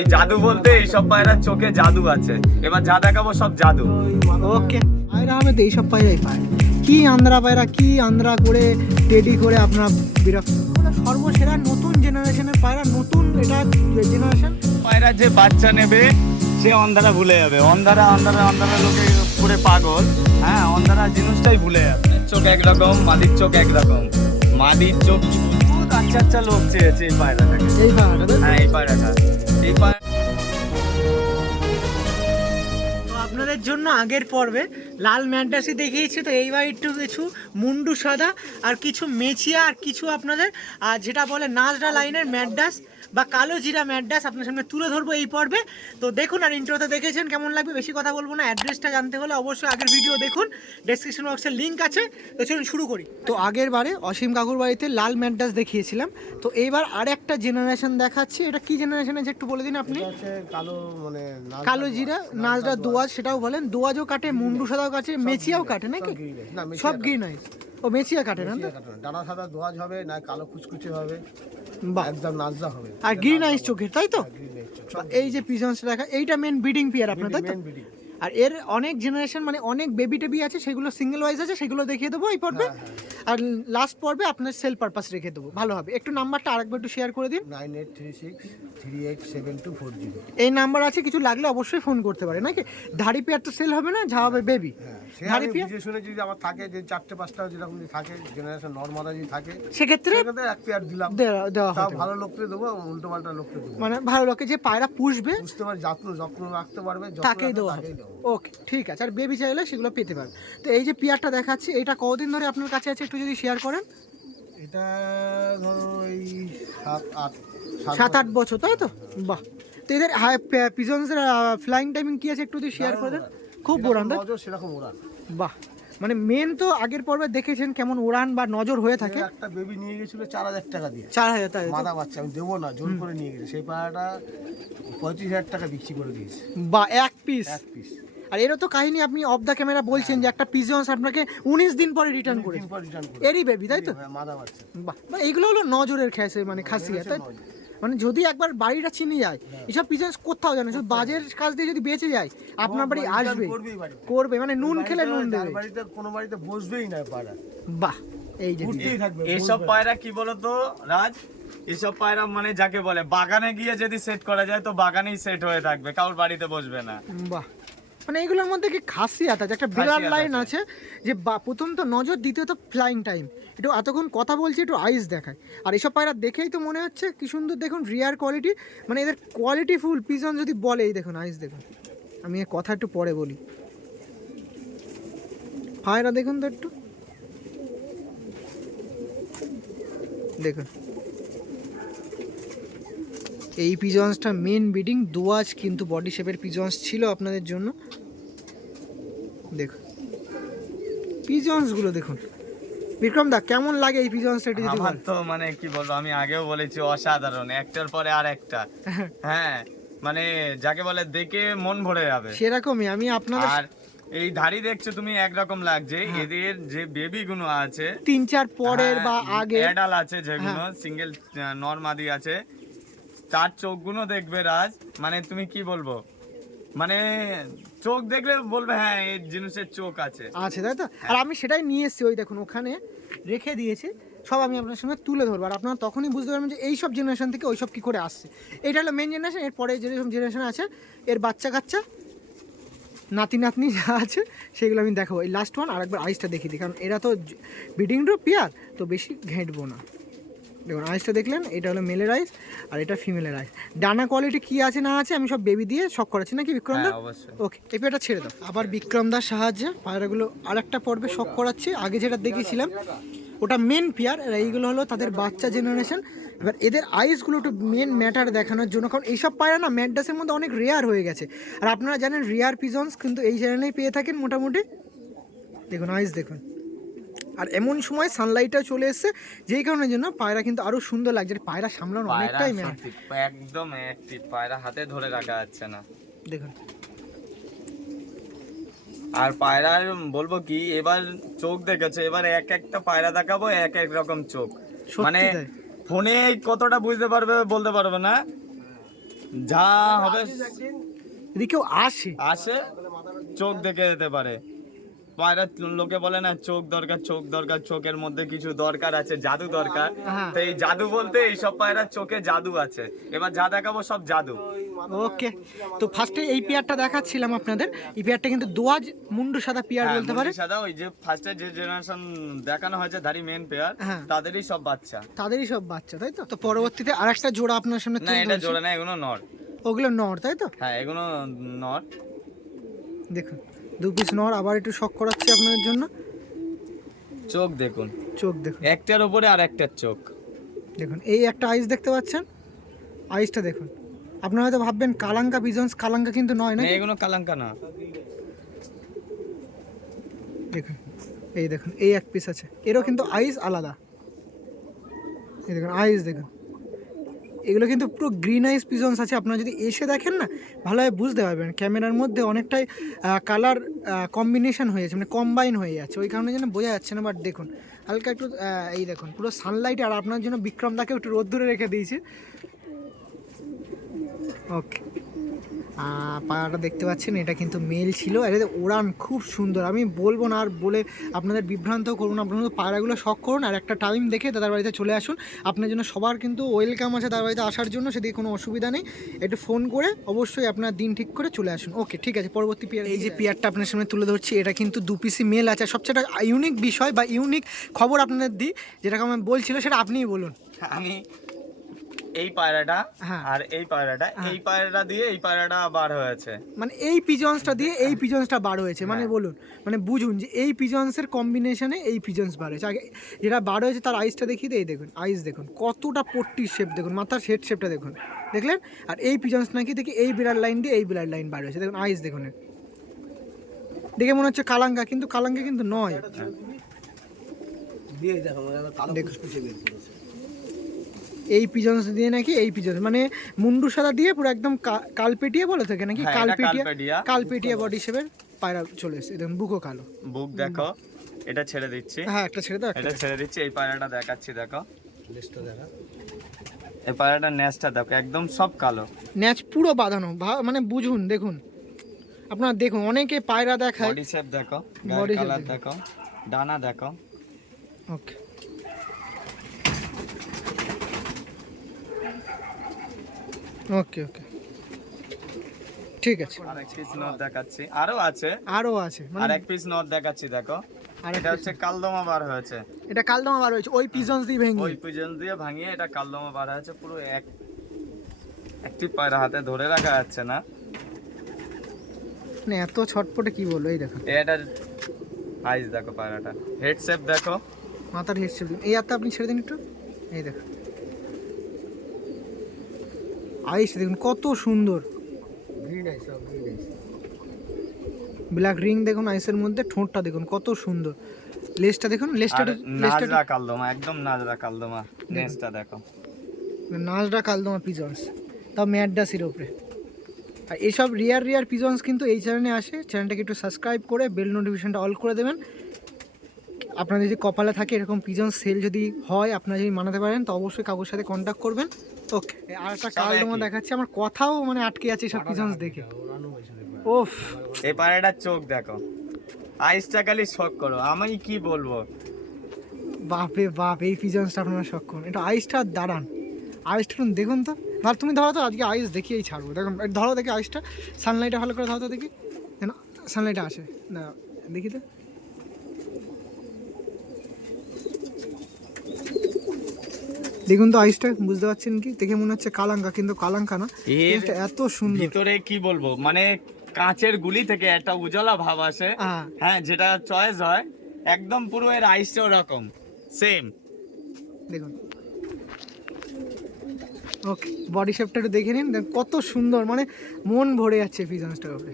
এই জাদু বলতে এইসব পায়রা চোখে জাদু আছে। এবার যা দেখাবো সব জাদু। ওকে পায়রা হবে তো এইসব পায়রাই পায়। কি আন্ধ্রা পায়রা কি আন্ধ্রা করে রেডি করে আপনার বিরক্ত? সর্বসেরা নতুন জেনারেশনের পায়রা নতুন এটা জেনারেশন পায়রা যে বাচ্চা নেবে সে অন্ধারা ভুলে যাবে। অন্ধারা অন্ধারা অন্ধারা লোকে পুরে পাগল। হ্যাঁ অন্ধারা জিনিসটাই ভুলে যাবে। চোখ একরকম মাদির চোখ একরকম। মাদির চোখ আচ্ছা আচ্ছা লোক চেয়েছে এই পায়রাটাকে। এই পায়রাটা হ্যাঁ এই পায়রাটা। আপনাদের জন্য আগের পর্বে লাল ম্যান্ডাসি দেখিয়েছি, তো এইবার একটু কিছু মুন্ডু সাদা আর কিছু মেছিয়া আর কিছু আপনাদের, আর যেটা বলে নাজরা লাইনের ম্যাডাস বা কালো জিরা ম্যাডাস আপনার সামনে তুলে ধরবো এই পর্বে। তো দেখুন আর ইন্ট্রোতে দেখেছেন কেমন লাগবে বেশি কথা বলব না অ্যাড্রেসটা জানতে হলে অবশ্যই আগের ভিডিও দেখুন ডেসক্রিপশন বক্সের লিঙ্ক আছে। তো চলুন শুরু করি। তো আগের বারে অসীম কাকুর বাড়িতে লাল ম্যাডাস দেখিয়েছিলাম। তো এইবার আর একটা জেনারেশন দেখাচ্ছি। এটা কি জেনারেশন আছে একটু বলে দিন আপনি? কালো মানে কালো জিরা নাজরা দোয়াজ সেটাও বলেন। দোয়াজও কাটে মুন্ডু সাদাও কাটে মেচিয়াও কাটে নাকি? সব। গ্রিন আইস ও মেচিয়া কাটে না মেচিয়া না। ডানা সাদা দোয়াজ হবে না কালো কুচকুচে হবে বাহ একদম নাজদা হবে আর গ্রিন আইস চোখের তাই তো গ্রিন। বা এই যে পিজনস রাখা এইটা মেন ব্রিডিং পিয়ার আপনার তাই তো। আর এর অনেক জেনারেশন মানে অনেক বেবি টেবি আছে সেগুলো সিঙ্গেল ওয়াইজ আছে সেগুলো দেখিয়ে দেবো এই পর্বে। আর লাস্ট পর্বে আপনার সেল পারপাস রেখে দেবো ভালো হবে। একটু নাম্বারটা আরেকবার একটু শেয়ার করে দিন। Nine eight three six three eight seven two four zero এই নাম্বার আছে কিছু লাগলে অবশ্যই ফোন করতে পারে নাকি? ধাড়ি পেয়ার তো সেল হবে না যা হবে বেবি হ্যাঁ ধাড়ি শুনে যদি আমার থাকে যে চারটে পাঁচটা যেরকম যদি থাকে জেনারেশন নর্মাদা যদি থাকে সেক্ষেত্রে সেক্ষেত্রে এক পেয়ার দিলাম। দেওয়া হবে ভালো লোককে দেবো উল্টো পাল্টা লোককে দেবো। মানে ভালো লোকে যে পায়রা পুষবে বুঝতে পারি যত্ন যত্ন রাখতে পারবে তাকেই দেওয়া হবে। ওকে ঠিক আছে। আর বেবি চাইলে সেগুলো পেতে পারেন। তো এই যে পিয়ারটা দেখাচ্ছি এটা কতদিন ধরে আপনার কাছে আছে একটু যদি শেয়ার করেন? এটা ধরো এই সাত আট সাত আট বছর। তাই তো? বাহ। তো এদের পিজনসের ফ্লাইং টাইমিং কী আছে একটু যদি শেয়ার করে দেন? খুব বোরান সেরকম ওড়ান বাহ। মানে মেন তো আগের পর্বে দেখেছেন কেমন উড়ান বা নজর হয়ে থাকে। একটা বেবি নিয়ে গেছিল চার হাজার টাকা দিয়ে। চার হাজার তো? মাদা বাচ্চা আমি দেবো না জোর করে নিয়ে গেছে। সেই পাড়াটা পঁয়ত্রিশ হাজার টাকা বিক্রি করে দিয়েছে। বা এক পিস এক পিস আর এরও তো কাহিনী আপনি অফ দ্য ক্যামেরা বলছেন যে একটা পিজন্স আপনাকে উনিশ দিন পরে রিটার্ন করে এরই বেবি তাই তো? হ্যাঁ, মাদা বাচ্চা। বাহ বা এইগুলো হলো নজরের খেসে মানে খাসিয়া তাই? মানে যদি একবার বাড়িটা চিনে যায় এসব পিজনেস কোথাও জানে সব বাজের কাজ দিয়ে যদি বেঁচে যায় আপনার বাড়ি আসবে। করবে মানে নুন খেলে নুন দেবে। বাড়িতে কোনো বাড়িতে বসবেই না পাড়া। বাহ এই যে। ঘুরতেই থাকবে এইসব পায়রা কি বলতো রাজ? এসব পায়রা মানে যাকে বলে বাগানে গিয়ে যদি সেট করা যায় তো বাগানেই সেট হয়ে থাকবে কারোর বাড়িতে বসবে না। বাহ। মানে এইগুলোর মধ্যে কি খাসিয়াত আছে? একটা বিরাট লাইন আছে। যে বা- প্রথম তো নজর দ্বিতীয়ত ফ্লাইং টাইম একটু এতক্ষণ কথা বলছি একটু আইস দেখায় আর এইসব পায়রা দেখেই তো মনে হচ্ছে কি সুন্দর দেখুন রিয়ার কোয়ালিটি মানে এদের কোয়ালিটি ফুল পিজন যদি বলে এই দেখুন আইস দেখুন। আমি এর কথা একটু পরে বলি। পায়রা দেখুন তো একটু। দেখুন। এই পিজন্সটা মেন ব্রিডিং দোয়াজ কিন্তু বডি শেপের পিজন্স ছিল আপনাদের জন্য। দেখুন পিজন্সগুলো দেখুন। বিক্রম দা কেমন লাগে এই পিজন্সটা একটু যদি আমার তো মানে কি বলব আমি আগেও বলেছি অসাধারণ একটার পরে আর একটা। হ্যাঁ মানে যাকে বলে দেখে মন ভরে যাবে। সেরকমই আমি আপনাদের আর এই ধাড়ি দেখছ তুমি একরকম লাগছে। হ্যাঁ। এদের যে বেবি গুলো আছে তিন চার পরের বা হ্যাঁ, আগে অ্যাডাল আছে যেগুলো হ্যাঁ। সিঙ্গেল নর্মাদি আছে তার চোখগুলো দেখবে রাজ। মানে তুমি কি বলব? মানে চোখ দেখলে বলবে হ্যাঁ এই জিনিসের চোখ আছে। আছে, তাই তো? আর আমি সেটাই নিয়ে এসেছি, ওই দেখুন, ওখানে রেখে দিয়েছি। সব আমি আপনার সঙ্গে তুলে ধরবো। আর আপনারা তখনই বুঝতে পারবেন যে এই সব জেনারেশন থেকে ওই সব কী করে আসছে। এটা হলো মেন জেনারেশন এরপরে যেরকম জেনারেশন আছে, এর বাচ্চা কাচ্চা, নাতি নাতনি যা আছে, সেগুলো আমি দেখাবো। এই লাস্ট ওয়ান আর একবার আইসটা দেখিয়ে দিই, কারণ এরা তো ব্রিডিংরও পিয়ার, তো বেশি ঘেঁটবো না। দেখুন আইসটা দেখলেন এটা হলো মেলের আইস আর এটা ফিমেলের আইস ডানা কোয়ালিটি কি আছে না আছে আমি সব বেবি দিয়ে শখ করাচ্ছি নাকি বিক্রম দা ওকে এই পেটা ছেড়ে দাও। আবার বিক্রম দার সাহায্যে পায়রাগুলো আরেকটা পর্বে শখ করাচ্ছি। আগে যেটা দেখেছিলাম ওটা মেন পেয়ার আর এইগুলো হলো তাদের বাচ্চা জেনারেশন এবার এদের আইসগুলো একটু মেন ম্যাটার দেখানোর জন্য কারণ এইসব পায়রা না ম্যাডাসের মধ্যে অনেক রেয়ার হয়ে গেছে। আর আপনারা জানেন রেয়ার পিজন্স কিন্তু এই চ্যানেলেই পেয়ে থাকেন মোটামুটি। দেখুন আইস দেখুন। আর এমন সময় সানলাইটটা চলে এসছে যেই কারণে জন্য পায়রা কিন্তু আরও সুন্দর লাগছে। পায়রা সামলানো অনেকটাই একদম অ্যাক্টিভ পায়রা হাতে ধরে রাখা যাচ্ছে না। দেখুন। আর পায়রার বলব কি এবার চোখ দেখেছ এবার এক একটা পায়রা দেখাবো এক এক রকম চোখ। মানে ফোনে কতটা বুঝতে পারবে বলতে পারবে না? যা হবে যদি কেউ আসে আসে চোখ দেখে যেতে পারে। পায়রা লোকে বলে না চোখ দরকার চোখ দরকার চোখের মধ্যে কিছু দরকার আছে জাদু দরকার। হ্যাঁ। তো এই জাদু বলতে এইসব পায়রার চোখে জাদু আছে। এবার যা দেখাবো সব জাদু। ওকে। তো ফার্স্টে এই পেয়ারটা দেখাচ্ছিলাম আপনাদের। এই পেয়ারটা কিন্তু দোয়াজ মুন্ডু সাদা পেয়ার হ্যাঁ, বলতে পারে। সাদা ওই যে ফার্স্টে যে জেনারেশন দেখানো হয়েছে ধারি মেন পেয়ার হ্যাঁ। তাদেরই সব বাচ্চা। তাদেরই সব বাচ্চা তাই তো? তো পরবর্তীতে আরেকটা জোড়া আপনার সামনে না এটা জোড়া না এগুলো নর। ওগুলো নর তাই তো? হ্যাঁ এগুলো নর। দেখুন। দু পিস নর আবার একটু শক করাচ্ছি আপনাদের জন্য। চোখ দেখুন। চোখ দেখুন। একটার উপরে আর একটার চোখ। দেখুন এই একটা আইস দেখতে পাচ্ছেন? আইসটা দেখুন। আপনারা হয়তো ভাববেন কালাঙ্কা বিজন্স কালাঙ্কা কিন্তু নয় না এগুলো কালাঙ্কা না। দেখুন এই দেখুন এই এক পিস আছে। এরও কিন্তু আইস আলাদা। এই দেখুন আইস দেখুন। এগুলো কিন্তু পুরো গ্রিন আইস পিজন্স আছে। আপনারা যদি এসে দেখেন না, ভালোভাবে বুঝতে পারবেন। ক্যামেরার মধ্যে অনেকটাই কালার কম্বিনেশন হয়ে যাচ্ছে মানে কম্বাইন হয়ে যাচ্ছে। ওই কারণে যেন বোঝা যাচ্ছে না বাট দেখুন, হালকা একটু এই দেখুন, পুরো সানলাইট আর আপনার জন্য বিক্রম দাকে একটু রোদ্দুরে রেখে দিয়েছে। ওকে পাড়াটা দেখতে পাচ্ছেন এটা কিন্তু মেল ছিল। আর এদের ওড়ান খুব সুন্দর। আমি বলব না আর বলে আপনাদের বিভ্রান্ত করুন আপনারা পায়রাগুলো শখ করুন আর একটা টাইম দেখে দাদার বাড়িতে চলে আসুন। আপনার জন্য সবার কিন্তু ওয়েলকাম আছে তার বাড়িতে আসার জন্য সেদিকে কোনো অসুবিধা নেই। একটু ফোন করে অবশ্যই আপনার দিন ঠিক করে চলে আসুন। ওকে ঠিক আছে পরবর্তী পেয়ার এই যে পেয়ারটা আপনার সামনে তুলে ধরছি এটা কিন্তু দু পিসি মেল আছে। সবচেয়ে ইউনিক বিষয় বা ইউনিক খবর আপনাদের দিই যেটাকে আমি বলছিল সেটা আপনিই বলুন। আমি এই পায়রাটা হ্যাঁ। আর এই পায়রাটা এই পায়রাটা দিয়ে এই পায়রাটা বার হয়েছে। মানে এই পিজন্সটা দিয়ে এই পিজন্সটা বার হয়েছে মানে হ্যাঁ। বলুন মানে বুঝুন যে এই পিজন্সের কম্বিনেশনে এই পিজন্স বার হয়েছে। আগে যেটা বার হয়েছে তার আইসটা দেখিয়ে দিয়ে এই দেখুন আইস দেখুন কতটা পট্টির শেপ দেখুন মাথার হেড শেপটা দেখুন দেখলেন? আর এই পিজন্স নাকি দেখি এই বিরাট লাইন দিয়ে এই বিরাট লাইন বার হয়েছে দেখুন আইস দেখুন। দেখে মনে হচ্ছে কালাঙ্গা কিন্তু কালাঙ্গা কিন্তু নয়। দিয়ে দেখো মানে কালো কুচকুচে বের করেছে। এই পিজন্স দিয়ে নাকি এই পিজন্স মানে মুন্ডু সাদা দিয়ে পুরো একদম কালপেটিয়ে বলে থাকে নাকি? হ্যাঁ, কালপেটিয়া কালপেটিয়া। কালপেটিয়া বডি শেপের পায়রা চলে এসেছে। একদম বুকো কালো। বুক দেখো এটা ছেড়ে দিচ্ছি। হ্যাঁ একটা ছেড়ে দাও এটা ছেড়ে দিচ্ছি এই পায়রাটা দেখাচ্ছি দেখো। লিস্টটা দেখা। এই পায়রাটার নেসটা দেখো একদম সব কালো। ন্যাচ পুরো বাঁধানো। মানে বুঝুন দেখুন। আপনারা দেখুন অনেকে পায়রা দেখায়। বডি শেপ দেখো বডি কালার দেখো। দেখো ডানা দেখো। ওকে ওকে ওকে ঠিক আছে। আর এক পিস নট দেখাচ্ছি। আরও আছে। আরও আছে আর এক পিস নট দেখাচ্ছি দেখো। আর এটা হচ্ছে কালদমা বার হয়েছে। এটা কালদমা বার হয়েছে ওই পিজন্স দিয়ে ভেঙে। ওই পিজন দিয়ে ভাঙিয়ে এটা কালদমা বার হয়েছে পুরো এক একটি পায়রা হাতে ধরে রাখা যাচ্ছে না। মানে এত ছটপটে কি বলব এই দেখুন এটার আইস দেখো পায়রাটা। হেড শেপ দেখো। মাথার হেড শেপ এই হাতটা আপনি ছেড়ে দিন একটু। এই দেখুন আইস দেখুন কত সুন্দর। ব্ল্যাক রিং দেখুন আইসের মধ্যে ঠোঁটটা দেখুন কত সুন্দর। লেজটা দেখুন লেজটা আর লেজটা নাজরা কালদমা একদম নাজরা কালদমা। নেসটা দেখো। নাচটা কালদমা পিজন্স। তাও ম্যাডাসির ওপরে আর এইসব রিয়ার রিয়ার পিজন্স কিন্তু এই চ্যানেলে আসে। চ্যানেলটাকে একটু সাবস্ক্রাইব করে বেল নোটিফিকেশনটা অল করে দেবেন। আপনাদের যদি কপালে থাকে এরকম পিজন সেল যদি হয় আপনারা যদি মানাতে পারেন তো অবশ্যই কাকুর সাথে কন্ট্যাক্ট করবেন। ওকে আর একটা কালদমা একই। দেখাচ্ছি আমার কথাও মানে আটকে আছে সব পিজন্স দেখে। ওফ এই পায়রাটার চোখ দেখো। আইসটা খালি শখ করো। আমি কি বলব? বাপরে বাপ এই পিজন্সটা আপনারা সক্ষম এটা আইসটা দাঁড়ান। আইসটা দেখুন তো। ধর তুমি ধরো তো আজকে আইস দেখিয়েই ছাড়বো। দেখুন ধরো দেখি আইসটা। সানলাইটটা ভালো করে ধরো তো দেখি। যেন সানলাইটটা আসে। না দেখি তো। দেখুন তো আইসটা বুঝতে পারছেন কি? দেখে মনে হচ্ছে কালাঙ্কা কিন্তু কালাঙ্কা না। এত সুন্দর। ভিতরে কি বলব? মানে কাঁচের গুলি থেকে একটা উজ্জ্বলা ভাব আসে। হ্যাঁ যেটা চয়েস হয় একদম পুরো এর আইসটা ওরকম সেম দেখুন। ওকে বডি শেপটা একটু দেখে নিন। কত সুন্দর মানে মন ভরে যাচ্ছে পিজন্সটার উপরে।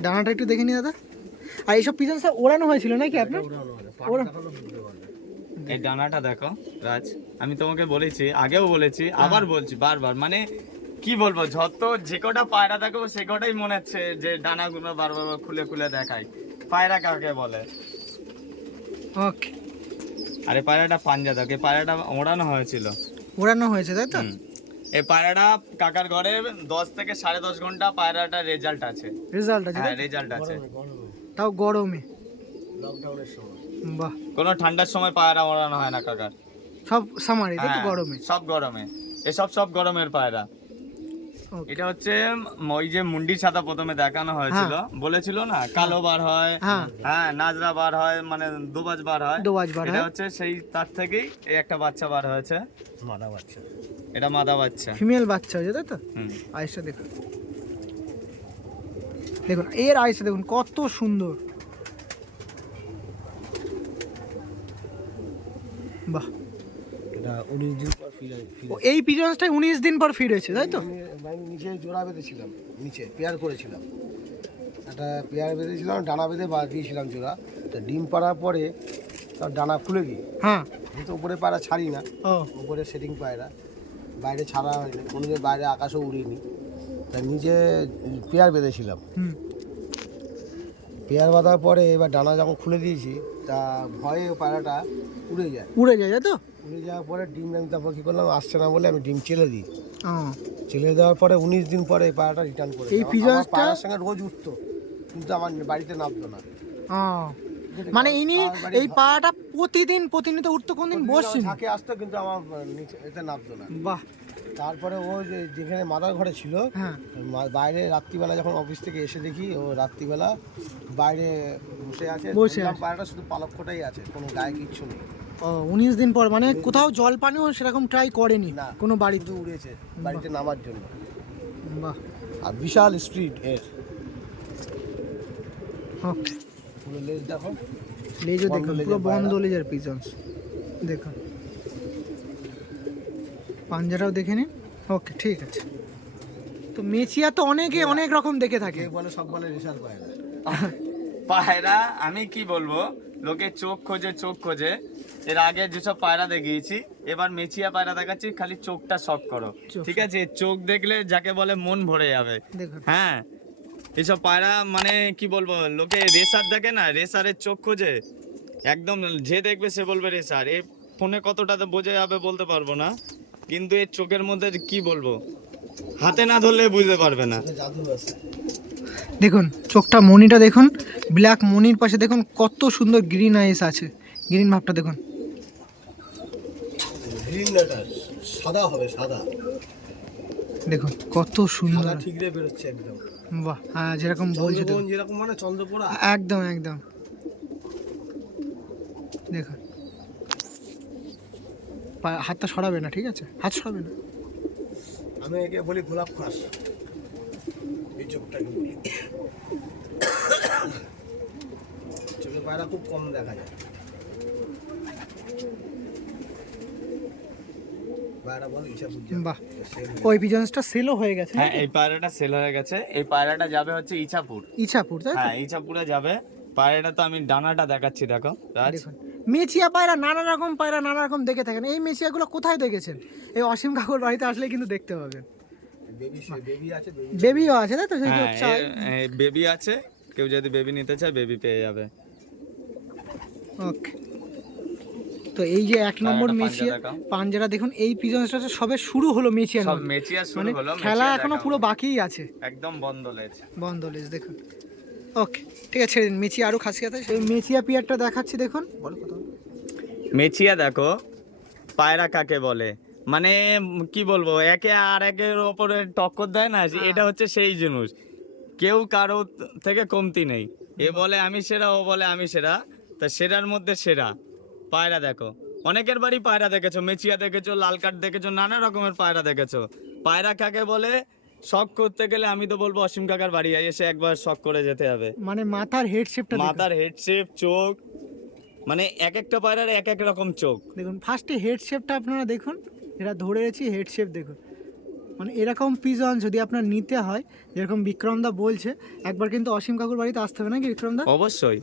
ডানাটা একটু দেখে নিন দাদা। আর এইসব পিজন্সটা ওড়ানো হয়েছিল নাকি আপনার? ওরানো হয়েছে ওরা- পাটা দেখাল বুঝতে পারবে এই ডানাটা দেখো রাজ আমি তোমাকে বলেছি আগেও বলেছি আবার বলছি বারবার মানে কি বলব যত যে কটা পায়রা দেখো সে কটাই মনে হচ্ছে যে ডানাগুলো বারবার খুলে খুলে দেখায়। পায়রা কাকে বলে? ওকে আরে পায়রাটা পাঞ্জা দেখো এই পায়রাটা ওড়ানো হয়েছিল। ওড়ানো হয়েছে তাই তো? এই পায়রাটা কাকার ঘরে দশ থেকে সাড়ে দশ ঘণ্টা পায়রাটার রেজাল্ট আছে। রেজাল্ট আছে হ্যাঁ রেজাল্ট আছে। তাও গরমে। লকডাউনের সময়। বাহ। কোনো ঠান্ডার সময় পায়রা ওড়ানো হয় না কাকার। সব সামারে তো হ্যাঁ, গরমে। সব গরমে। এসব সব গরমের পায়রা। এটা হচ্ছে ওই যে মুন্ডি ছাতা প্রথমে দেখানো হয়েছিল। বলেছিল না কালো বার হয় হ্যাঁ। হ্যাঁ নাজরা বার হয় মানে দুবাজ বার হয়। দোবাজ বার এটা হচ্ছে সেই তার থেকেই এই একটা বাচ্চা বার হয়েছে। মাদা বাচ্চা। এটা মাদা বাচ্চা। ফিমেল বাচ্চা হয়েছে তাই তো? আইসটা দেখুন। দেখুন এর আইসটা দেখুন কত সুন্দর। বাহ। এটা উনিশ দিন পর ফিরে এই পিজন্সটাই উনিশ দিন পর ফিরেছে তাই তো? আমি আমি নিচে জোড়া বেঁধেছিলাম নিচে পেয়ার করেছিলাম। একটা পেয়ার বেঁধেছিলাম ডানা বেঁধে বা দিয়েছিলাম জোড়া। তো ডিম পাড়ার পরে তার ডানা খুলে গিয়ে হ্যাঁ। যেহেতু উপরে পায়রা ছাড়ি না উপরে সেটিং পায়রা বাইরে ছাড়া হয়নি কোনোদিন বাইরে আকাশও উড়িনি। তা নিজে পেয়ার বেঁধেছিলাম। পেয়ার বাঁধার পরে এবার ডানা যখন খুলে দিয়েছি তা ভয়ে পায়রাটা উড়ে যায়। উড়ে যায় তো? উড়ে যাওয়ার পরে ডিম আমি তারপর কী করলাম আসছে না বলে আমি ডিম চেলে দিই। চেলে দেওয়ার পরে উনিশ দিন পরে এই পায়রাটা রিটার্ন করে এই। আমার- পায়রার সঙ্গে রোজ উঠতো কিন্তু আমার বাড়িতে নামতো না। মানে ইনি এই পাড়াটা প্রতিদিন প্রতিনিয়ত উঠতো কোনদিন বসছেন ঝাঁকে আসতো কিন্তু আমার নিচে এতে নামতো না। বাহ। তারপরে ও যে যেখানে মাদার ঘরে ছিল হ্যাঁ। বাইরে রাত্রিবেলা যখন অফিস থেকে এসে দেখি ও রাত্রিবেলা বাইরে বসে আছে। বসে। পায়রাটা শুধু পালক্ষটাই আছে কোনো গায়ে কিচ্ছু নেই। ও উনিশ দিন পর মানে কোথাও জল পানিও সেরকম ট্রাই করেনি না। কোনো বাড়িতে। উড়েছে বাড়িতে নামার জন্য। বাহ। আর বিশাল স্পিড এর। পুরো লেজ দেখো। লেজও দেখুন লেজের পুরো বন্ধ। লেজের পিজন্স দেখুন। পাঞ্জারাও দেখে নিন। ওকে ঠিক আছে। তো মেচিয়া তো অনেকে অনেক রকম দেখে থাকে। বলে সব বলে রেশার পায়রা। পায়রা আমি কি বলব? লোকে চোখ খোঁজে চোখ খোঁজে। এর আগে যেসব পায়রা দেখিয়েছি এবার মেচিয়া পায়রা দেখাচ্ছি খালি চোখটা শখ করো। ঠিক আছে? চোখ দেখলে যাকে বলে মন ভরে যাবে। হ্যাঁ? এসব পায়রা মানে কি বলব? লোকে রেসার দেখে না? রেসারের চোখ খোঁজে। একদম যে দেখবে সে বলবে রেসার। এ ফোনে কতটাতে বোঝা যাবে বলতে পারব না। কিন্তু এর চোখের মধ্যে কি বলব? হাতে না ধরলে বুঝতে পারবে না। দেখুন চোখটা মনিটা দেখুন ব্ল্যাক মনির পাশে দেখুন কত সুন্দর গ্রিন আইস আছে। গ্রিন ভাবটা দেখুন। গ্রিন সাদা হবে সাদা। দেখুন কত সুন্দর। সাদা ঠিকরে বেরোচ্ছে একদম। বাহ হ্যাঁ যেরকম বলছে তো যেরকম মানে চন্দ্রপোড়া। একদম একদম। দেখুন। হাতটা সরাবে না ঠিক আছে? হাত সরাবে না। আমি একে বলি গোলাপ খাস এই চোখটাকে বলি। চোখে পায়রা খুব কম দেখা যায়। বাহ। ওই পিজন্সটা সেলও হয়ে গেছে হ্যাঁ এই পায়রাটা সেল হয়ে গেছে। এই পায়রাটা যাবে হচ্ছে ইছাপুর। ইছাপুর তাই হ্যাঁ ইছাপুরে যাবে। পায়রাটা তো আমি ডানাটা দেখাচ্ছি দেখো। রাজ? মেচিয়া পায়রা নানা রকম পায়রা নানা রকম দেখে থাকেন। এই মেচিয়াগুলো কোথায় দেখেছেন? এই অসীম কাকুর বাড়িতে আসলে কিন্তু দেখতে পাবেন। বেবি বেবি আছে বেবি বেবিও আছে তাই তো? সেই হ্যাঁ বেবি আছে কেউ যদি বেবি নিতে চায় বেবি পেয়ে যাবে। ওকে। তো এই যে এক নম্বর মেচিয়া পাঞ্জারা দেখুন এই পিজনসটা সবে শুরু হলো মেচিয়া সব মেচিয়া শুরু মানে হলো খেলা এখনও পুরো বাকিই আছে। একদম বন্ধ লেজ। বন্ধ লেজ দেখুন। ওকে ঠিক আছে ছেড়ে দিন। মেচিয়া আরও খাসিয়াত আছে। সেই মেচিয়া পিয়ারটা দেখাচ্ছি দেখুন। বলো মেচিয়া দেখো পায়রা কাকে বলে? মানে কি বলব একে আর একের ওপরে টক্কর দেয় না এটা হচ্ছে সেই জিনিস। কেউ কারও থেকে কমতি নেই। এ বলে আমি সেরা ও বলে আমি সেরা তা সেরার মধ্যে সেরা। পায়রা দেখো অনেকের বাড়ি পায়রা দেখেছ মেচিয়া দেখেছ লাল কাঠ দেখেছ নানা রকমের পায়রা দেখেছ। পায়রা কাকে বলে? শখ করতে গেলে আমি তো বলব অসীম কাকার বাড়ি এসে একবার শখ করে যেতে হবে। মানে মাথার হেড শেপটা দেখুন মাথার হেড শেপ চোখ মানে এক একটা পায়রার এক এক রকম চোখ। দেখুন ফার্স্টে হেড শেপটা আপনারা দেখুন। এটা ধরে রেছি হেড শেপ দেখুন। মানে এরকম পিজন যদি আপনার নিতে হয় যেরকম বিক্রমদা বলছে একবার কিন্তু অসীম কাকুর বাড়িতে আসতে হবে নাকি বিক্রমদা অবশ্যই।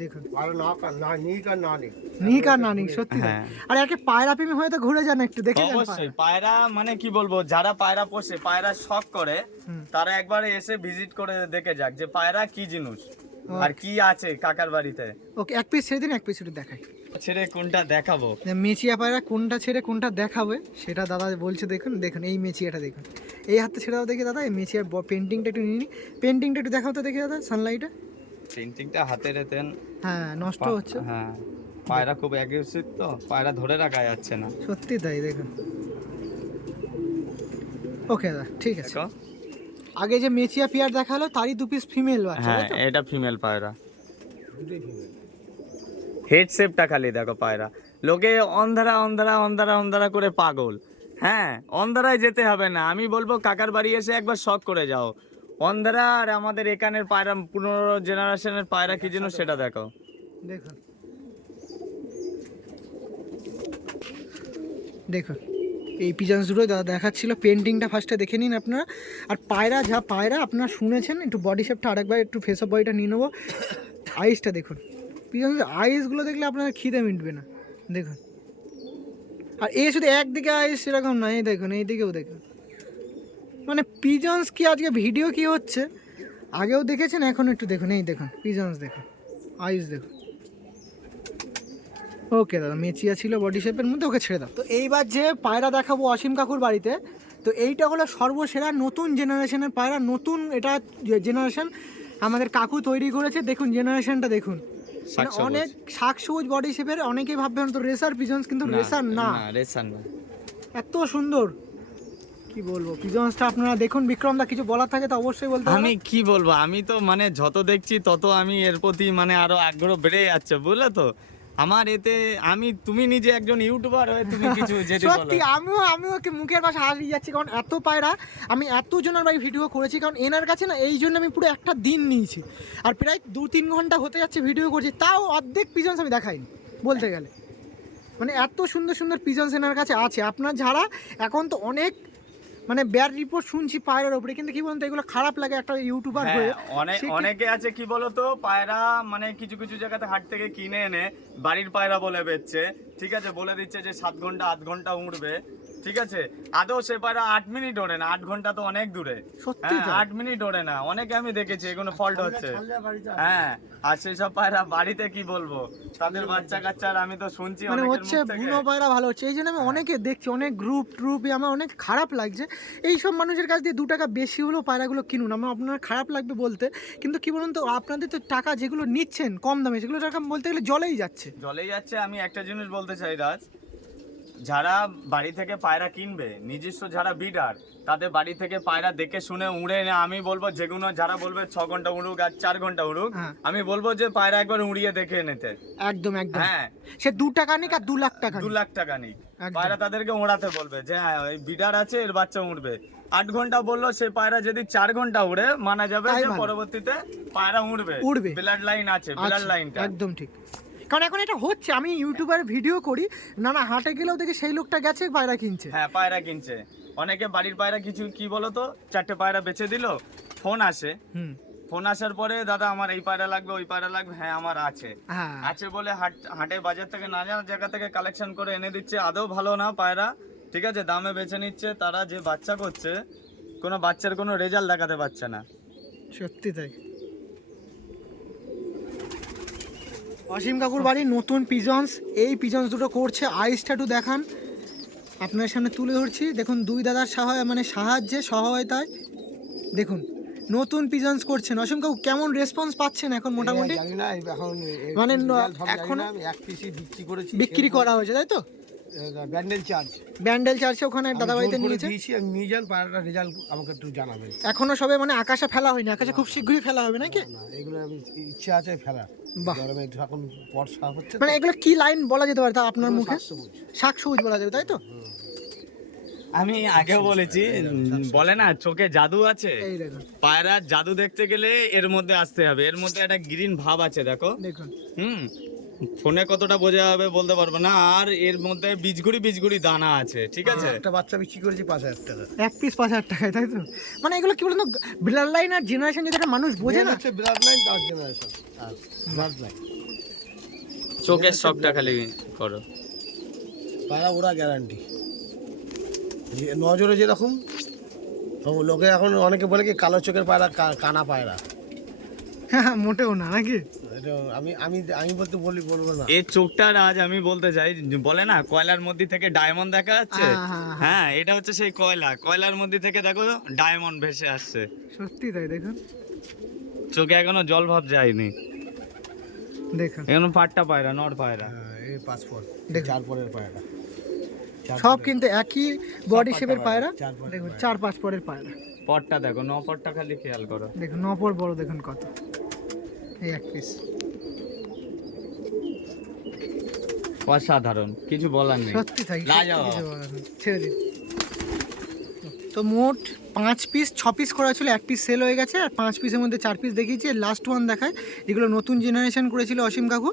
দেখুন। নিক আর না নিক। নিক আর না সত্যি হ্যাঁ। আর একে পায়রা প্রেমী হয়তো ঘুরে যান একটু দেখে অবশ্যই পায়রা মানে কি বলব যারা পায়রা পোষে পায়রা শখ করে তারা একবার এসে ভিজিট করে দেখে যাক যে পায়রা কি জিনিস। আর কি আছে কাকার বাড়িতে? ওকে এক পিস ছেড়ে দিন এক পিস একটু দেখাই। ছেড়ে কোনটা দেখাবো? মেচিয়া পায়রা কোনটা ছেড়ে কোনটা দেখাবে সেটা দাদা বলছে দেখুন দেখুন এই মেচিয়াটা দেখুন। এই হাতে ছেড়ে দাও দেখি দাদা এই মেচিয়ার পেন্টিংটা একটু নিয়ে পেন্টিংটা একটু দেখাও তো দেখি দাদা সানলাইটে পেন্টিংটা হাতে রেতেন হ্যাঁ নষ্ট হচ্ছে। হ্যাঁ পায়রা খুব অ্যাগ্রেসিভ তো পায়রা ধরে রাখা যাচ্ছে না। সত্যি তাই দেখুন। ওকে দাদা ঠিক আছে। আগে যে মেচিয়া পিয়ার দেখাল তারই দু পিস ফিমেল বাচ্চা হ্যাঁ এটা ফিমেল পায়রা। হেড শেপটা খালি দেখো পায়রা। লোকে অন্ধারা অন্ধারা অন্ধারা অন্ধারা করে পাগল। হ্যাঁ অন্ধারায় যেতে হবে না। আমি বলব কাকার বাড়ি এসে একবার শখ করে যাও। অন্ধারা আর আমাদের এখানের পায়রা পনেরো জেনারেশনের পায়রা কি যেন সেটা দেখো দেখুন। দেখুন। এই পিজন্স দুটো দাদা দেখাচ্ছিল পেন্টিংটা ফার্স্টে দেখে নিন আপনারা। আর পায়রা, যা পায়রা, আপনারা শুনেছেন, একটু বডি শেপটা আরেকবার, একটু ফেস অফ বডিটা নিয়ে নেব। আইসটা দেখুন। পিজন্স আইসগুলো দেখলে আপনারা খিদে মিটবে না। দেখুন। আর এ শুধু একদিকে আইস সেরকম না, এই দেখুন, এই দিকেও দেখুন। মানে পিজন্স কি আজকে ভিডিও কি হচ্ছে? আগেও দেখেছেন, এখন একটু দেখুন, এই দেখুন পিজন্স দেখুন আইস দেখুন। ওকে দাদা মেচিয়া ছিল বডি শেপের মধ্যে ওকে ছেড়ে দাও। তো এইবার যে পায়রা দেখাবো অসীম কাকুর বাড়িতে তো এইটা হলো সর্বসেরা নতুন জেনারেশনের পায়রা নতুন এটা জেনারেশন আমাদের কাকু তৈরি করেছে। দেখুন জেনারেশনটা দেখুন। মানে শাকসবুজ। অনেক শাক সবুজ বডি শেপের অনেকেই ভাববেন তো রেসার পিজন্স কিন্তু রেসার না। রেসার না। এত সুন্দর। কি বলব পিজন্সটা আপনারা দেখুন বিক্রম দা কিছু বলার থাকে তো অবশ্যই বলতে আমি। কি বলব আমি তো মানে যত দেখছি তত আমি এর প্রতি মানে আরও আগ্রহ বেড়ে যাচ্ছে বুঝলে তো? আমার এতে আমি তুমি নিজে একজন ইউটিউবার হয়ে তুমি কিছু যেতে সত্যি আমিও আমিও ওকে মুখের পাশে হারিয়ে যাচ্ছি কারণ এত পায়রা আমি এত জনের বাড়ি ভিডিও করেছি কারণ এনার কাছে না এই জন্য আমি পুরো একটা দিন নিয়েছি। আর প্রায় দু তিন ঘণ্টা হতে যাচ্ছে ভিডিও করছি তাও অর্ধেক পিজন্স আমি দেখাইনি বলতে গেলে। মানে এত সুন্দর সুন্দর পিজন্স এনার কাছে আছে। আপনার যারা এখন তো অনেক মানে ব্যাড রিপোর্ট শুনছি পায়রার উপরে কিন্তু কি বলতো এগুলো খারাপ লাগে একটা ইউটিউবার হয়ে হ্যাঁ, অনেক অনেকে আছে কি বলতো পায়রা মানে কিছু কিছু জায়গাতে হাট থেকে কিনে এনে বাড়ির পায়রা বলে বেচছে। ঠিক আছে বলে দিচ্ছে যে সাত ঘণ্টা আধ ঘণ্টা উড়বে। ঠিক আছে? আদৌ সে পায়রা আট মিনিট ওড়ে না আট ঘণ্টা তো অনেক দূরে। হ্যাঁ। আট মিনিট ওড়ে না অনেকে আমি দেখেছি এগুলো ফল্ট হচ্ছে। হ্যাঁ আর সেসব পায়রা বাড়িতে কি বলব? তাদের বাচ্চা কাচ্চার আমি তো শুনছি মানে হচ্ছে বুনো পায়রা ভালো হচ্ছে এই জন্য আমি অনেকে দেখছি অনেক গ্রুপ ট্রুপ আমার অনেক খারাপ লাগছে। এই সব মানুষের কাছ দিয়ে দু টাকা বেশি হলেও পায়রাগুলো কিনুন আমার আপনার খারাপ লাগবে বলতে কিন্তু কি বলুন তো আপনাদের তো টাকা যেগুলো নিচ্ছেন কম দামে সেগুলো টাকা বলতে গেলে জলেই যাচ্ছে। জলেই যাচ্ছে আমি একটা জিনিস বলতে চাই রাজ। যারা বাড়ি থেকে পায়রা কিনবে নিজস্ব যারা বিডার তাদের বাড়ি থেকে পায়রা দেখে শুনে উড়ে না আমি বলব যেগুলো যারা বলবে ছ ঘণ্টা উড়ুক আর চার ঘণ্টা উড়ুক হ্যাঁ। আমি বলব যে পায়রা একবার উড়িয়ে দেখে নিতে একদম একদম। হ্যাঁ। সে দু টাকা নিক আর দু লাখ টাকা দু লাখ টাকা নিক। পায়রা তাদেরকে ওড়াতে বলবে যে হ্যাঁ ওই বিডার আছে এর বাচ্চা উড়বে। আট ঘণ্টা বলল সে পায়রা যদি চার ঘণ্টা উড়ে মানা যাবে যে পরবর্তীতে পায়রা উড়বে। উড়বে। ব্লাড লাইন আছে ব্লাড আচ্ছা, লাইনটা একদম ঠিক। কারণ এখন এটা হচ্ছে আমি ইউটিউবার ভিডিও করি না না হাটে গেলেও দেখি সেই লোকটা গেছে পায়রা কিনছে। হ্যাঁ পায়রা কিনছে। অনেকে বাড়ির পায়রা কিছু কি বলো তো চারটে পায়রা বেচে দিল ফোন আসে। হুম। ফোন আসার পরে দাদা আমার এই পায়রা লাগবে ওই পায়রা লাগবে। হ্যাঁ আমার আছে। হ্যাঁ। আছে বলে হাট হাটে বাজার থেকে না জানা জায়গা থেকে কালেকশন করে এনে দিচ্ছে। আদৌ ভালো না পায়রা ঠিক আছে? দামে বেচে নিচ্ছে। তারা যে বাচ্চা করছে কোনো বাচ্চার কোনো রেজাল্ট দেখাতে পারছে না। সত্যি তাই। অসীম কাকুর বাড়ি নতুন পিজন্স। এই পিজন্স দুটো করছে। আইস ট্যাটু দেখান। আপনার সামনে তুলে ধরছি। দেখুন দুই দাদার সহায় মানে সাহায্যে সহায়তায়। দেখুন নতুন পিজন্স করছেন। অসীম কাকু কেমন রেসপন্স পাচ্ছেন এখন মোটামুটি? মানে এখনো- এক পিসি বিক্রি করেছি। বিক্রি করা হয়েছে তাই তো? ব্যান্ডেল চার্জ ব্যান্ডেল চার্চে ওখানে দাদা বাড়িতে নিয়েছে। দিয়েছি আমি নিয়ে যান পায়রাটা রেজাল্ট আমাকে একটু জানাবেন। এখনও সবে মানে আকাশে ফেলা হয়নি। আকাশে খুব শীঘ্রই ফেলা হবে নাকি? এগুলো আমি ইচ্ছা আছে ফেলা। গরমে এখন বর্ষা হচ্ছে মানে এগুলো কি লাইন বলা যেতে পারে তা আপনার মুখে? শাক সবুজ। বলা যাবে তাই তো? আমি আগেও বলেছি বলে না চোখে জাদু আছে। পায়রার জাদু দেখতে গেলে এর মধ্যে আসতে হবে। এর মধ্যে একটা গ্রিন ভাব আছে দেখো। হুম? ফোনে কতটা বোঝা যাবে বলতে পারব না আর এর মধ্যে বীজগুড়ি বীজগুড়ি দানা আছে ঠিক আছে? একটা বাচ্চা বিক্রি করেছি পাঁচ হাজার টাকা। এক পিস পাঁচ হাজার টাকায় তাই তো? মানে এগুলো কি বলতো ব্লাড লাইন আর জেনারেশন যদি একটা মানুষ বোঝে না? হচ্ছে ব্লাড লাইন তার জেনারেশন লাইন চোখের শখটা খালি করো। পায়রা ওরা গ্যারান্টি নজরে যেরকম ও লোকে এখন অনেকে বলে কি কালো চোখের পায়রা কানা পায়রা। হ্যাঁ মোটেও না নাকি? এটা আমি আমি আমি বলতে বলি বলব না। এর চোখটার আজ আমি বলতে চাই বলে না কয়লার মধ্যে থেকে ডায়মন্ড দেখা যাচ্ছে? হ্যাঁ, হ্যাঁ, হ্যাঁ। এটা হচ্ছে সেই কয়লা। কয়লার মধ্যে থেকে দেখো ডায়মন্ড ভেসে আসছে। সত্যি তাই দেখুন। চোখে এখনও জল ভাব যায়নি। দেখুন। এখনও পাট্টা পায়রা নর পায়রা। হ্যাঁ, এই পাসপোর্ট। চার পরের পায়রা। সব কিন্তু একই বডি শেপের পায়রা? চার দেখুন চার পাঁচ পরের পায়রা। পটটা দেখো ন পটটা খালি খেয়াল করো। দেখুন নপর বড় দেখুন কত। এই এক পিস অসাধারণ কিছু বলার নেই। সত্যি। কিছু ছেড়ে দিন। তো মোট পাঁচ পিস ছ পিস করা ছিল এক পিস সেল হয়ে গেছে আর পাঁচ পিসের মধ্যে চার পিস দেখিয়েছি লাস্ট ওয়ান দেখায়। যেগুলো নতুন জেনারেশন করেছিল অসীম কাকু।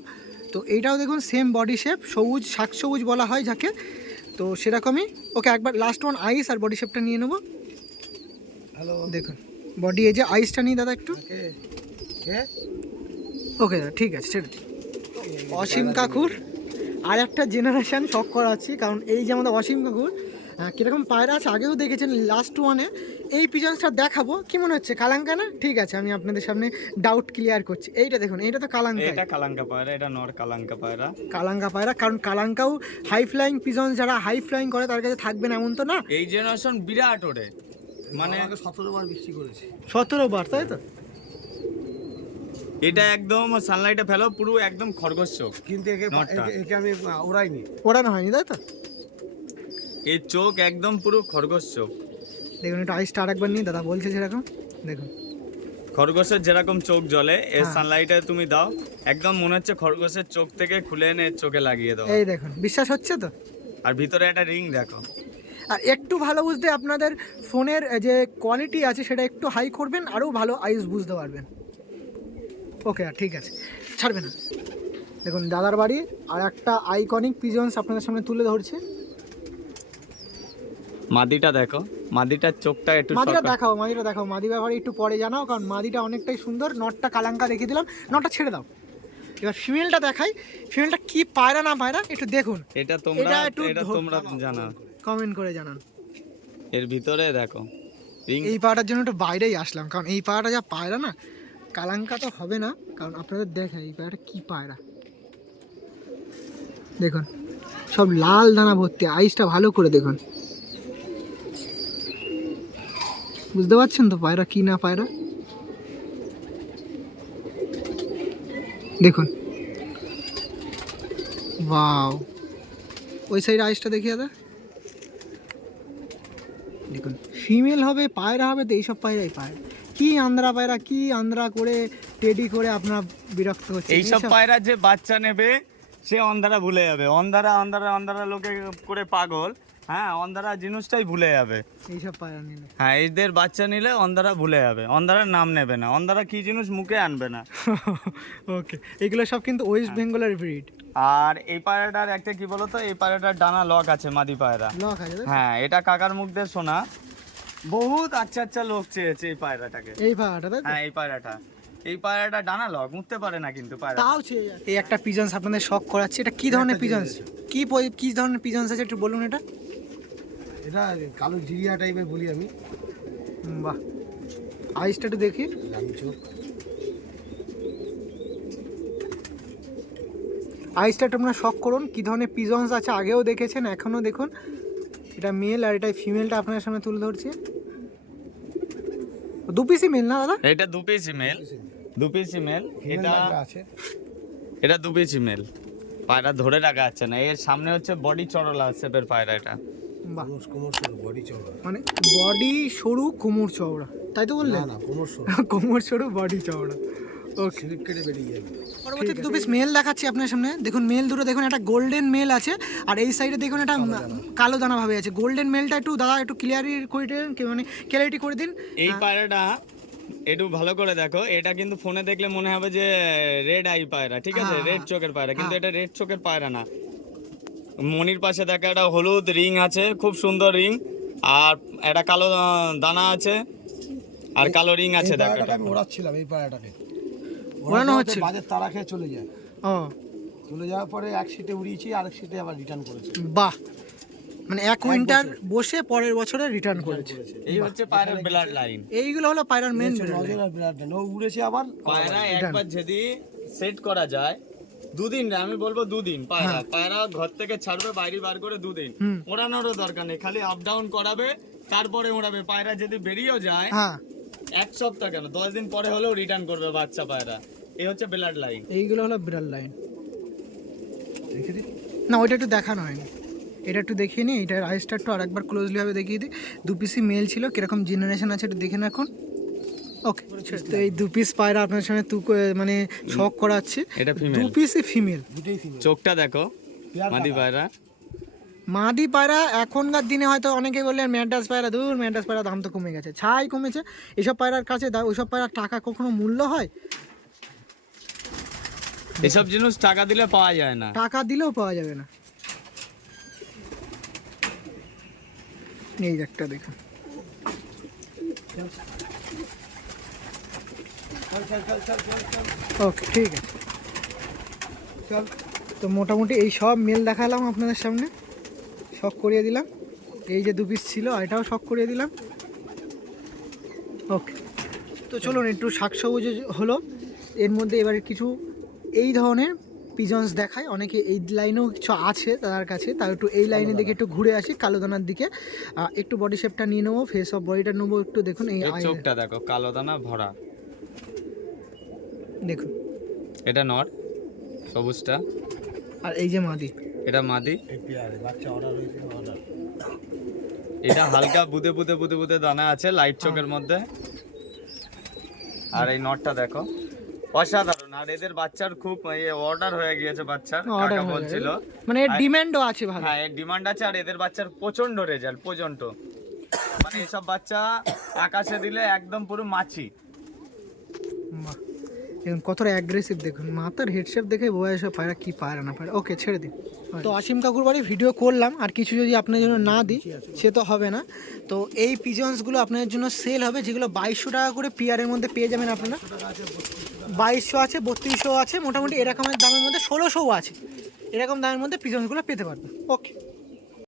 তো এইটাও দেখুন সেম বডি শেপ সবুজ শাক সবুজ বলা হয় যাকে। তো সেরকমই ওকে একবার লাস্ট ওয়ান আইস আর বডি শেপটা নিয়ে নেব। হ্যালো দেখুন বডি এই যে আইসটা নিয়ে দাদা একটু। ওকে দাদা ঠিক আছে সেটা অসীম কাকুর আর একটা জেনারেশান শখ করা করাচ্ছি কারণ এই যে আমাদের অসীম কাকুর কীরকম পায়রা আছে আগেও দেখেছেন লাস্ট ওয়ানে এই পিজনসটা দেখাবো কি মনে হচ্ছে? কালাঙ্কা না? ঠিক আছে আমি আপনাদের সামনে ডাউট ক্লিয়ার করছি। এইটা দেখুন এইটা তো কালাঙ্কা এটা কালাঙ্কা পায়রা এটা নর কালাঙ্কা পায়রা। কালাঙ্কা পায়রা কারণ কালাঙ্কাও হাই ফ্লাইং পিজন যারা হাই ফ্লাইং করে তার কাছে থাকবেন এমন তো না? এই জেনারেশন বিরাট ওরে। মানে সতেরো বার বৃষ্টি করেছি। সতেরো বার তাই তো? এটা একদম সানলাইটে ফেলো পুরো একদম খরগোশ চোখ। কিন্তু একে আমি ওড়াইনি। ওড়ানো হয়নি তাই তো? এর চোখ একদম পুরো খরগোশ চোখ। দেখুন একটু আইসটা আরেকবার নিয়ে দাদা বলছে সেরকম দেখুন। খরগোশের যেরকম চোখ জ্বলে হ্যাঁ। সানলাইটে তুমি দাও। একদম মনে হচ্ছে খরগোশের চোখ থেকে খুলে এনে চোখে লাগিয়ে দাও এই দেখুন বিশ্বাস হচ্ছে তো? আর ভিতরে একটা রিং দেখো। আর একটু ভালো বুঝতে আপনাদের ফোনের যে কোয়ালিটি আছে সেটা একটু হাই করবেন আরও ভালো আইস বুঝতে পারবেন। ওকে আর ঠিক আছে। ছাড়বে না। দেখুন দাদার বাড়ি আর একটা আইকনিক পিজন্স আপনাদের সামনে তুলে ধরছে। মাদিটা দেখো। মাদিটার চোখটা একটু মাদিটা দেখাও মাদিটা দেখাও। মাদি ব্যাপারে একটু পরে জানাও কারণ মাদিটা অনেকটাই সুন্দর। নটটা কালাঙ্কা দেখিয়ে দিলাম। নটটা ছেড়ে দাও। এবার ফিমেলটা দেখাই। ফিমেলটা কি পায়রা না পায়রা একটু দেখুন। এটা তোমরা এটা তোমরা জানা কমেন্ট করে জানান। এর ভিতরে দেখো। রিং এই পাড়াটার জন্য একটু বাইরেই আসলাম কারণ এই পাড়াটা যা পায়রা না কালাঙ্কা তো হবে না কারণ আপনাদের দেখেন এই পায়রাটা কি পায়রা। দেখুন সব লাল দানা ভর্তি আইসটা ভালো করে দেখুন। বুঝতে পারছেন তো পায়রা কি না পায়রা? দেখুন। ওয়াও। ওই সাইড আইসটা দেখি দাদা। দেখুন ফিমেল হবে পায়রা হবে তো এইসব পায়রাই পায়রা কি আন্দ্রা পায়রা কি আন্দ্রা করে টেডি করে আপনার বিরক্ত হচ্ছে এইসব পায়রা যে বাচ্চা নেবে সে অন্ধারা ভুলে যাবে। অন্ধারা অন্ধারা অন্ধারা লোকে করে পাগল। হ্যাঁ অন্ধারা জিনিসটাই ভুলে যাবে। এইসব নিলে হ্যাঁ এদের বাচ্চা নিলে অন্ধারা ভুলে যাবে। অন্ধারার নাম নেবে না। অন্ধারা কি জিনিস মুখে আনবে না। ওকে এগুলো সব কিন্তু ওয়েস্ট বেঙ্গলের ব্রিড। আর এই পায়রাটার একটা কি বলতো? এই পায়রাটার ডানা লক আছে মাদি পায়রা। লক আছে হ্যাঁ এটা কাকার মুখ দিয়ে শোনা। বহুত আচ্ছা আচ্ছা লোক চেয়েছে এই পায়রাটাকে। এই পায়রাটা হ্যাঁ এই পায়রাটা। এই পায়রাটা ডানা লক উঠতে পারে না কিন্তু পায়রা তাও। এই একটা পিজন্স আপনাদের শখ করাচ্ছে এটা কি ধরনের পিজন্স কি কি ধরনের পিজন্স আছে একটু বলুন এটা? এটা কালো জিরিয়া টাইপের বলি আমি। বাহ। আইসটা একটু দেখি। আইসটা একটু আপনারা শখ করুন কি ধরনের পিজন্স আছে আগেও দেখেছেন এখনও দেখুন। এটা মেল আর এটা ফিমেলটা আপনার সামনে তুলে ধরছি। দু পিসি মেল না দাদা? এটা দু পিসি মেল দু পিসি মেল এটা এটা আছে। এটা দু পিসি মেল পায়রা ধরে রাখা যাচ্ছে না। এর সামনে হচ্ছে বডি চড়লা শেপের পায়রা এটা। মানে বডি সরু কোমর চওড়া। তাই তো বললে না কোমর সরু। কোমর সরু বডি চওড়া। ওকে কেটে বেরিয়ে যাবে। পরবর্তীতে দু পিস মেল দেখাচ্ছি আপনার সামনে। দেখুন মেল দুটো দেখুন একটা গোল্ডেন মেল আছে আর এই সাইডে দেখুন একটা কালো দানা। ভাবে আছে। গোল্ডেন মেলটা একটু দাদা একটু ক্লিয়ারি করে দিন কি মানে ক্লিয়ারিটি করে দিন। এই পায়রাটা একটু ভালো করে দেখো। এটা কিন্তু ফোনে দেখলে মনে হবে যে রেড আই পায়রা ঠিক আছে? রেড হ্যাঁ। চোখের পায়রা কিন্তু হ্যাঁ। এটা রেড চোখের পায়রা না। মনির পাশে দেখা একটা হলুদ রিং আছে খুব সুন্দর রিং আর একটা কালো দানা আছে আর কালো রিং আছে দেখো ওড়াচ্ছিলাম এই পায়রাটাকে। ওড়ানো হচ্ছিল? বাজের তারা খেয়ে চলে যায়। ও। চলে যাওয়ার পরে এক সিটে উড়িয়েছি আরেক সিটে আবার রিটার্ন করেছি। বাহ। মানে এক উইন্টার বসে পরের বছরে রিটার্ন করেছে। এই হচ্ছে পায়রার ব্লাড লাইন এইগুলো হলো পায়রার মেন বিরাট নেই। ও উড়েছে আবার। পায়রা একবার যদি সেট করা যায় দুদিন না, আমি বলব দুদিন। পায়রা পায়রা ঘর থেকে ছাড়বে বাইরে বার করে দুদিন। ওড়ানোরও দরকার নেই খালি আপ ডাউন করাবে তারপরে ওড়াবে। পায়রা যদি বেরিয়েও যায় হ্যাঁ। এক সপ্তাহ কেন? দশ দিন পরে হলেও রিটার্ন করবে বাচ্চা পায়রা। এই হচ্ছে ব্লাড লাইন এইগুলো হলো বিড়াল লাইন না ওইটা একটু দেখানো হয়নি। এটা একটু দেখিয়ে নিই এটার আইসটা একটু আরেকবার ক্লোজলি ভাবে দেখিয়ে দিই। দু পিসি মেল ছিল কীরকম জেনারেশন আছে একটু দেখে এখন। ওকে তো এই দু পিস পায়রা আপনার সঙ্গে তু মানে ছক করাচ্ছে। এটা দু ফিমেল পিসই ফিমেল চোখটা দেখো মাদি পায়রা। মাদি পায়রা এখনকার দিনে হয়তো অনেকে বললেন ম্যাডাস পায়রা দূর ম্যাডাস পায়রা দাম তো কমে গেছে। ছাই কমেছে। এসব পায়রার কাছে দা- ওইসব পায়রার টাকা কখনো মূল্য হয়? এসব জিনিস টাকা দিলে পাওয়া যায় না। টাকা দিলেও পাওয়া যাবে না। এই একটা দেখুন। ওকে, ঠিক আছে। চল, তো মোটামুটি এই সব মেল দেখালাম আপনাদের সামনে। শখ করিয়ে দিলাম। এই যে দু পিস ছিল এটাও শখ করিয়ে দিলাম। ওকে, তো চলুন একটু শাক সবুজ হলো। এর মধ্যে এবারে কিছু এই ধরনের পিজন্স দেখায়। অনেকে এই লাইনেও কিছু আছে তার কাছে। তার একটু এই লাইনে দিকে একটু ঘুরে আসি কালো দানার দিকে একটু বডি শেপটা নিয়ে নেব ফেস অফ বডিটা নেব একটু দেখুন এই চোখটা দেখো কালো দানা ভরা। দেখুন। এটা নর সবুজটা। আর এই যে মাদি। এটা মাদি। এটা হালকা বুদে বুদে বুদে বুদে দানা আছে লাইট চোখের মধ্যে। আর এই নটটা দেখো। অসাধারণ। আর এদের বাচ্চার খুব অর্ডার হয়ে গিয়েছে Order কাকা বলছিল। মানে এর ডিমান্ডও আছে ভালো। হ্যাঁ এর ডিমান্ড আছে আর এদের বাচ্চার প্রচণ্ড রেজাল্ট প্রচণ্ড মানে এসব বাচ্চা আকাশে দিলে একদম পুরো মাছি। দেখুন কতটা অ্যাগ্রেসিভ দেখুন। মাথার হেডশেপ দেখে বোঝা সব পায়রা কি পায়রা না পায়রা। ওকে ছেড়ে দিন। তো অসীম কাকুর বাড়ি ভিডিও করলাম আর কিছু যদি আপনার জন্য না দিই সে তো হবে না। তো এই পিজন্সগুলো আপনাদের জন্য সেল হবে যেগুলো বাইশশো টাকা করে পিয়ারের মধ্যে পেয়ে যাবেন আপনারা। বাইশশো আছে, বত্রিশশো আছে, মোটামুটি এরকমের দামের মধ্যে ষোলোশোও আছে। এরকম দামের মধ্যে পিজনগুলো পেতে পারবে। ওকে।